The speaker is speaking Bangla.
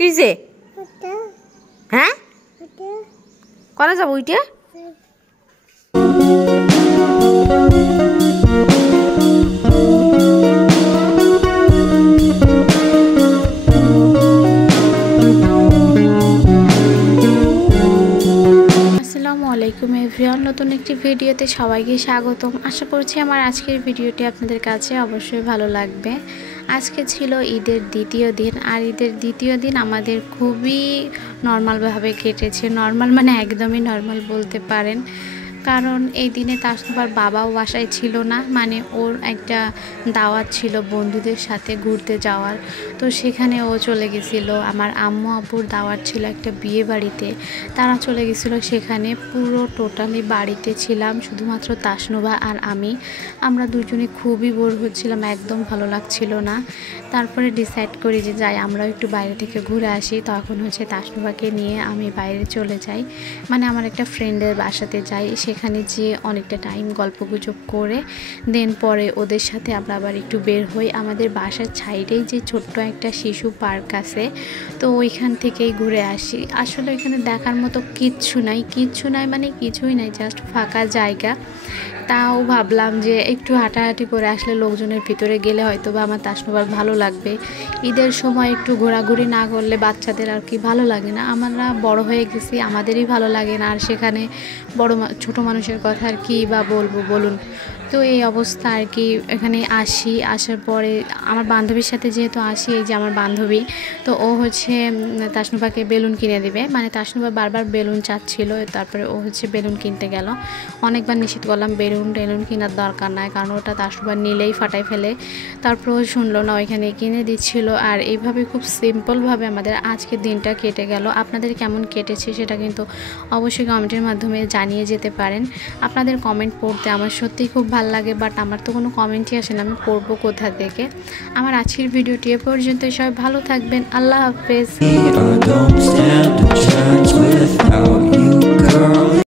কিছে হ্যাঁ করা যাবো ওইটা আসসালামু আলাইকুম এভরিওয়ান, নতুন একটি ভিডিওতে সবাইকে স্বাগতম। আশা করছি আমার আজকের ভিডিওটি আপনাদের কাছে অবশ্যই ভালো লাগবে। আজকে ছিল ঈদের দ্বিতীয় দিন, আর ঈদের দ্বিতীয় দিন আমাদের খুবই নর্মালভাবে কেটেছে। নর্মাল মানে একদমই নর্মাল বলতে পারেন, কারণ এই দিনে তাসনুবার বাবাও বাসায় ছিল না, মানে ওর একটা দাওয়াত ছিল বন্ধুদের সাথে ঘুরতে যাওয়ার, তো সেখানে ও চলে গেছিলো। আমার আম্মু আব্বুর দাওয়াত ছিল একটা বিয়ে বাড়িতে, তারা চলে গেছিলো সেখানে। পুরো টোটালি বাড়িতে ছিলাম শুধুমাত্র তাসনুবা আর আমরা দুজনে খুবই বোর হচ্ছিলাম, একদম ভালো লাগছিল না। তারপরে ডিসাইড করি যে যাই আমরাও একটু বাইরে থেকে ঘুরে আসি। তখন তাসনুবাকে নিয়ে আমি বাইরে চলে যাই, মানে আমার একটা ফ্রেন্ডের বাসাতে যাই। সেখানে যেয়ে অনেকটা টাইম গল্পগুজব করে দেন পরে ওদের সাথে আমরা আবার একটু বের হই। আমাদের বাসার সাইডেই যে ছোট্ট একটা শিশু পার্ক আছে, তো ওইখান থেকেই ঘুরে আসি। আসলে ওইখানে দেখার মতো কিচ্ছু নাই মানে কিছুই নাই, জাস্ট ফাঁকা জায়গা। তাও ভাবলাম যে একটু হাঁটাহাঁটি করে আসলে লোকজনের ভিতরে গেলে হয়তো বা আমার তাসনুবার ভালো লাগবে। ঈদের সময় একটু ঘোরাঘুরি না করলে বাচ্চাদের আর কি ভালো লাগে না। আমরা বড় হয়ে গেছি, আমাদেরই ভালো লাগে না, আর সেখানে ছোট মানুষের কথা আর কি বা বলবো বলুন। তো এই অবস্থা আর কি। এখানে আসার পরে আমার বান্ধবীর সাথে যেহেতু আসি, এই যে আমার বান্ধবী, তো ও তাসনুবাকে বেলুন কিনে দেবে। মানে তাসনুবা বারবার বেলুন চাচ্ছিল, তারপরে ও বেলুন কিনতে গেল। অনেকবার নিষেধ করলাম বেলুন কেনার দরকার নাই, কারণ ওটা তাসনুবা নিলেই ফাটাই ফেলে। তারপর ও শুনলো না, ওইখানে কিনে দিচ্ছিল। আর এইভাবে খুব সিম্পলভাবে আমাদের আজকের দিনটা কেটে গেল। আপনাদের কেমন কেটেছে সেটা কিন্তু অবশ্যই কমেন্টের মাধ্যমে জানিয়ে যেতে পারেন। আপনাদের কমেন্ট পড়তে আমার সত্যিই খুব ভালো লাগে, বাট আমার তো কোনো কমেন্টই আসে না, আমি পড়বো কোথা থেকে। আমার আজকের ভিডিওটি এ পর্যন্ত। সবাই ভালো থাকবেন, আল্লাহ হাফেজ।